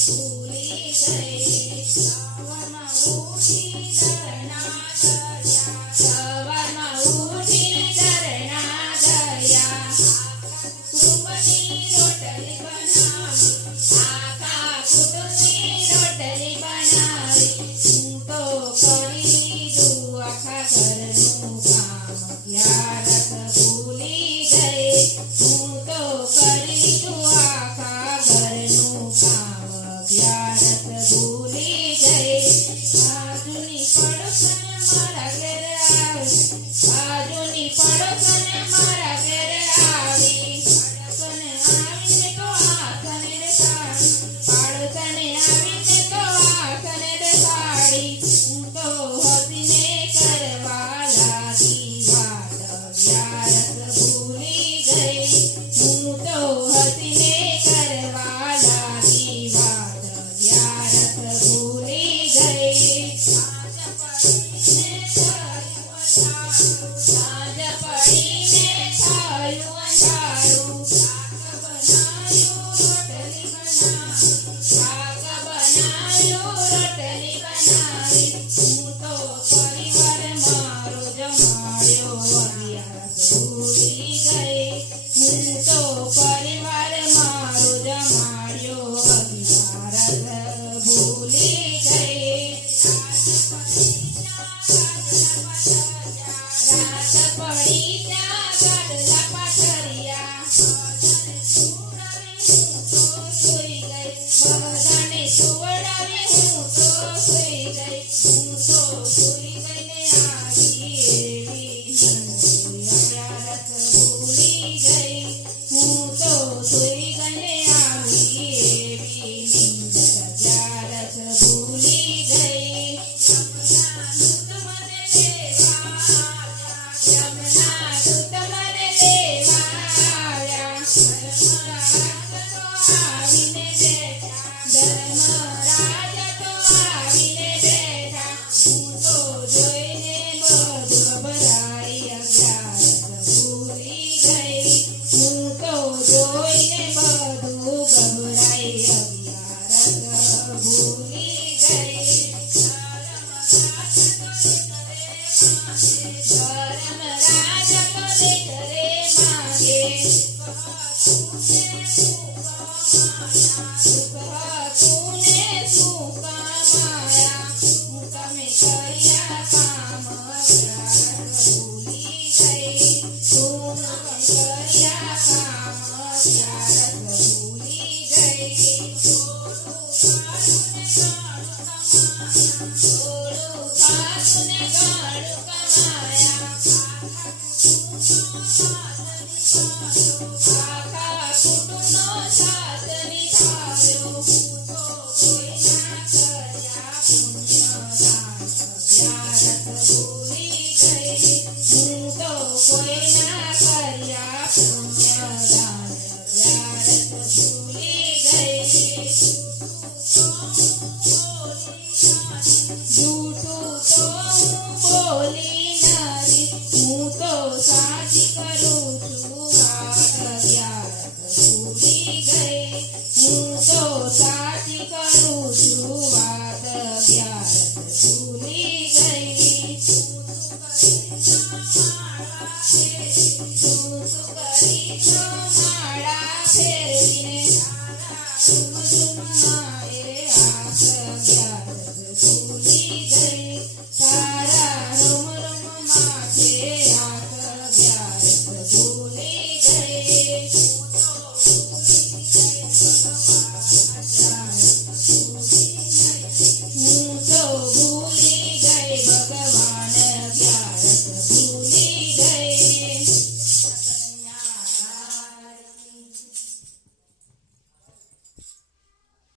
ભૂલી ગઈ સવારમાં ઉઠી દરના દરિયા સવારમાં ઉઠી દરના દરિયા કુટુંબની રોટલી બનાવી આખા કુટુંબની રોટલી બનાવી હું તો કરી લીધું આખા ઘરનું કામ ક્યારક ભૂલી ગઈ હું તો કરી લીધું આખા ઘરનું કામ ક્યારક ભૂલી ગઈ બાજુની પડોશને મારા ઘરે આવી બાજુની પડોશને મારા ઘરે આવી પડોશને આવીને તો આંખને દેખાડી પાડોશને આવીને તો આંખને દેખાડી હું તો હસીને કરવા લાગી વાત ક્યારક ભૂલી ગઈ હું તો હસીને કરવા લાગી વાત ક્યારક ભૂલી ગઈ સાંજ પડીને થયું અંધારું શાક બનાયું રોટલી બનાવી હું તો પરિવાર મારો જમાડ્યો અગિયારસ ભૂલી ગઈ હું તો પરિવાર મારો જમાડ્યો અગિયારસ ભૂલી ગઈ રાત પડી ત્યાં ગાડલા પાથર્યા બધાને સુવડાવી હું તો સૂઈ ગઈ હું તો સૂઈ ગઈને આવી એવી અગિયારસ ભૂલી ગઈ હું તો સૂઈ ગઈને આવી એવી નીંદર અગિયારસ ભૂલી ગઈ યમુના દૂત મને લેવા આવ્યા ધર્મરાજ તો આવીને બેઠા હું તો જોઈને બધું ગભરાઈ અગિયારસ ભૂલી ગઈ હું તો જોઈને બધું ગભરાઈ અગિયારસ ભૂલી ગઈ ધર્મરાજ તો લેટરે માંગે તુને શું કમાયા હું તમે કર્યા કામ ક્યારક ભૂલી ગઈ તું કર્યા કામ ક્યારક ભૂલી ગઈ થોડું ખાધું ને ઘણું કમાયા આખા કુટુંબનો સાથ નિભાવ્યો હું તો કોઈના કર્યા પુણ્યદાન ક્યારક ભૂલી ગઈ હું તો કોઈના કર્યા પુણ્યદાન ક્યારક ભૂલી ગઈ જૂઠું તો હું બોલી નથી હું તો સાચી કરું છું વાત ક્યારક ભૂલી ગઈ હું તો સાચી કરું છું વાત ક્યારક ભૂલી ગઈ તું કરી તો માળા ફેરવીને